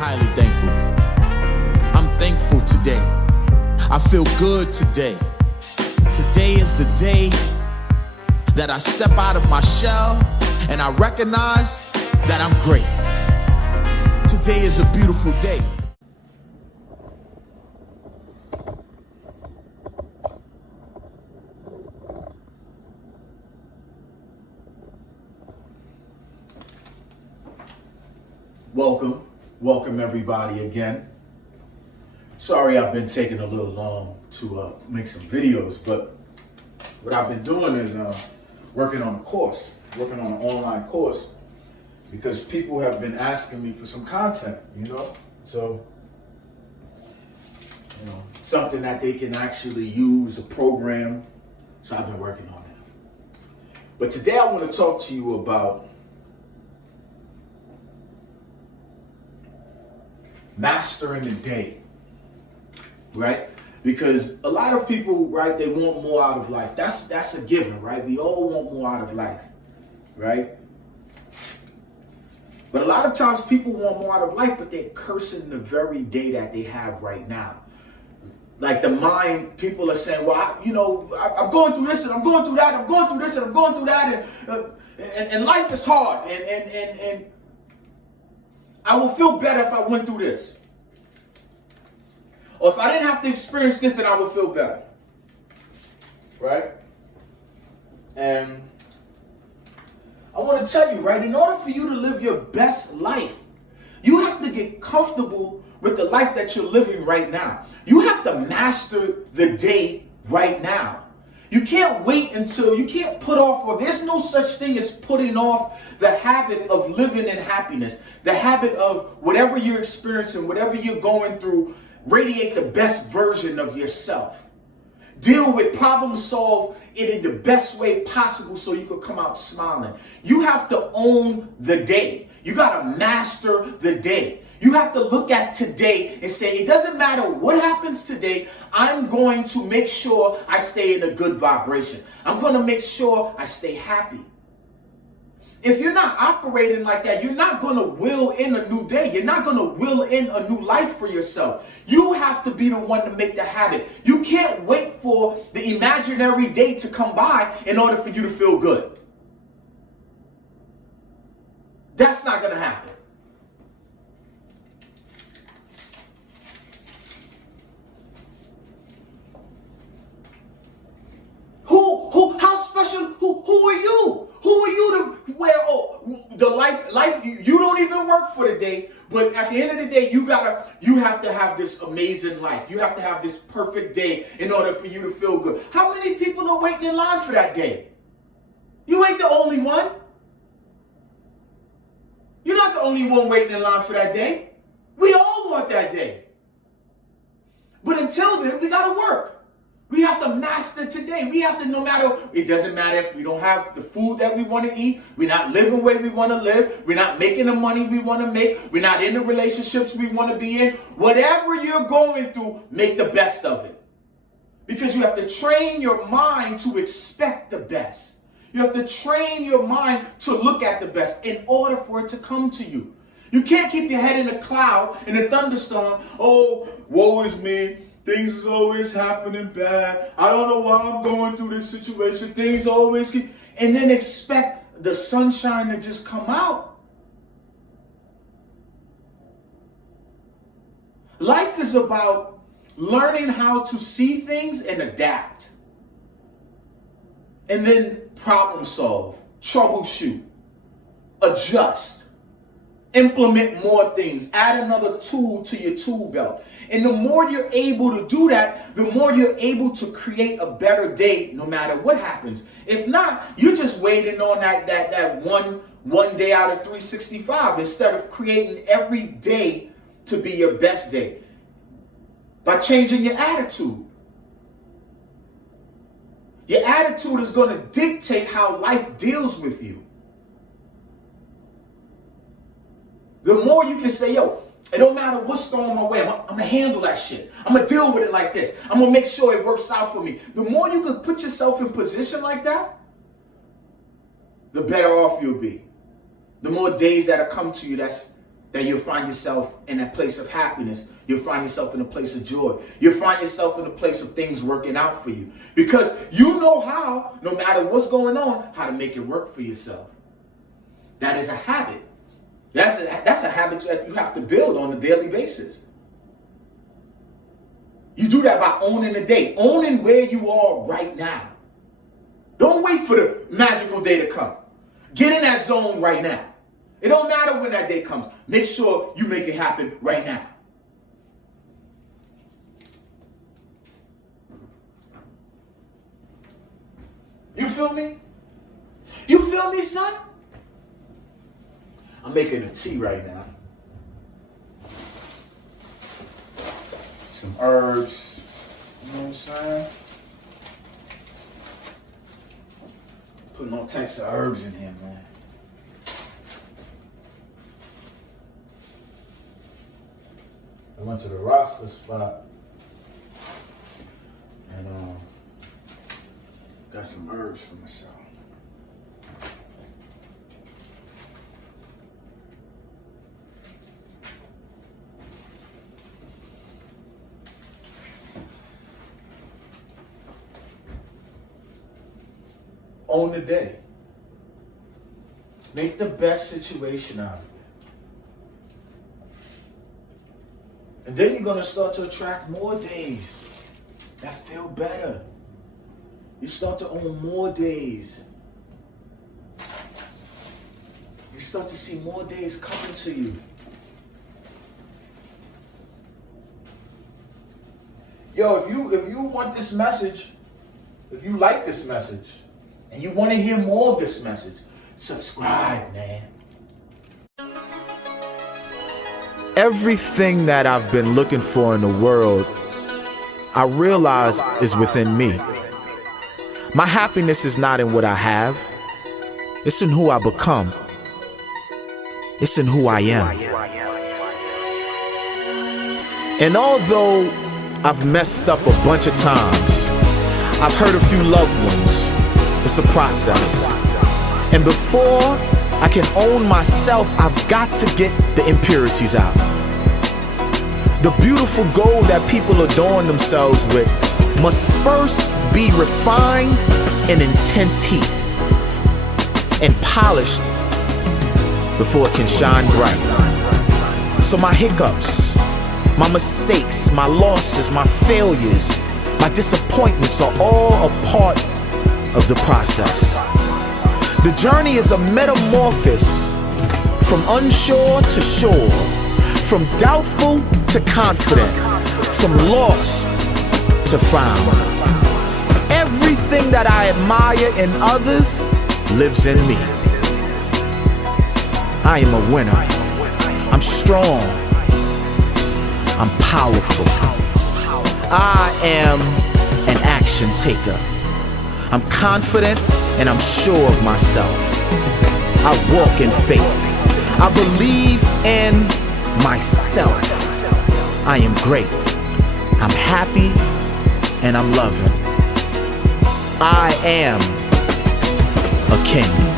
highly thankful. I'm thankful today. I feel good today. Today is the day that I step out of my shell and I recognize that I'm great. Today is a beautiful day. Welcome everybody again. Sorry I've been taking a little long to make some videos, but what I've been doing is working on an online course, because people have been asking me for some content, so something that they can actually use, a program. So I've been working on it. But today I want to talk to you about mastering the day, right? Because a lot of people, right, they want more out of life. That's a given, right? We all want more out of life, right? But a lot of times people want more out of life, but they're cursing the very day that they have right now. Like the mind, people are saying, well, I'm going through this and I'm going through that, I'm going through this and I'm going through that, and life is hard, and I will feel better if I went through this. Or if I didn't have to experience this, then I would feel better. Right? And I want to tell you, right, in order for you to live your best life, you have to get comfortable with the life that you're living right now. You have to master the day right now. You can't wait you can't put off, or there's no such thing as putting off the habit of living in happiness, the habit of whatever you're experiencing, whatever you're going through, radiate the best version of yourself. Deal with, problem solve it in the best way possible so you can come out smiling. You have to own the day. You got to master the day. You have to look at today and say, it doesn't matter what happens today, I'm going to make sure I stay in a good vibration. I'm going to make sure I stay happy. If you're not operating like that, you're not going to will in a new day. You're not going to will in a new life for yourself. You have to be the one to make the habit. You can't wait for the imaginary day to come by in order for you to feel good. That's not going to happen. How special, who are you? Who are you to wear, the life, you don't even work for the day, but at the end of the day, you have to have this amazing life. You have to have this perfect day in order for you to feel good. How many people are waiting in line for that day? You ain't the only one. You're not the only one waiting in line for that day. We all want that day. But until then, we gotta work. We have to master today. We have to, it doesn't matter if we don't have the food that we want to eat. We're not living the way we want to live. We're not making the money we want to make. We're not in the relationships we want to be in. Whatever you're going through, make the best of it. Because you have to train your mind to expect the best. You have to train your mind to look at the best in order for it to come to you. You can't keep your head in a cloud, in a thunderstorm. Oh, woe is me. Things is always happening bad. I don't know why I'm going through this situation. Things always keep... And then expect the sunshine to just come out. Life is about learning how to see things and adapt. And then problem solve, troubleshoot, adjust, implement more things, add another tool to your tool belt. And the more you're able to do that, the more you're able to create a better day no matter what happens. If not, you're just waiting on that one day out of 365 instead of creating every day to be your best day by changing your attitude. Your attitude is going to dictate how life deals with you. The more you can say, yo, it don't matter what's thrown my way. I'm going to handle that shit. I'm going to deal with it like this. I'm going to make sure it works out for me. The more you can put yourself in position like that, the better off you'll be. The more days that'll come to you that's that you'll find yourself in a place of happiness. You'll find yourself in a place of joy. You'll find yourself in a place of things working out for you. Because you know how, no matter what's going on, how to make it work for yourself. That is a habit. That's a habit that you have to build on a daily basis. You do that by owning the day, owning where you are right now. Don't wait for the magical day to come. Get in that zone right now. It don't matter when that day comes. Make sure you make it happen right now. You feel me? You feel me, son? I'm making a tea right now. Some herbs. You know what I'm saying? Putting all types of herbs in here, man. I went to the Rasta spot and got some herbs for myself. Own the day. Make the best situation out of it. And then you're going to start to attract more days that feel better. You start to own more days. You start to see more days coming to you. Yo, if you want this message, if you like this message, and you want to hear more of this message, subscribe, man. Everything that I've been looking for in the world, I realize is within me. My happiness is not in what I have. It's in who I become. It's in who I am. And although I've messed up a bunch of times, I've hurt a few loved ones. It's a process. And before I can own myself, I've got to get the impurities out. The beautiful gold that people adorn themselves with must first be refined in intense heat and polished before it can shine bright. So my hiccups, my mistakes, my losses, my failures, my disappointments are all a part of the process. The journey is a metamorphosis from unsure to sure, from doubtful to confident, from lost to found. Everything that I admire in others lives in me. I am a winner. I'm strong. I'm powerful. I am an action taker. I'm confident and I'm sure of myself. I walk in faith. I believe in myself. I am great. I'm happy and I'm loving. I am a king.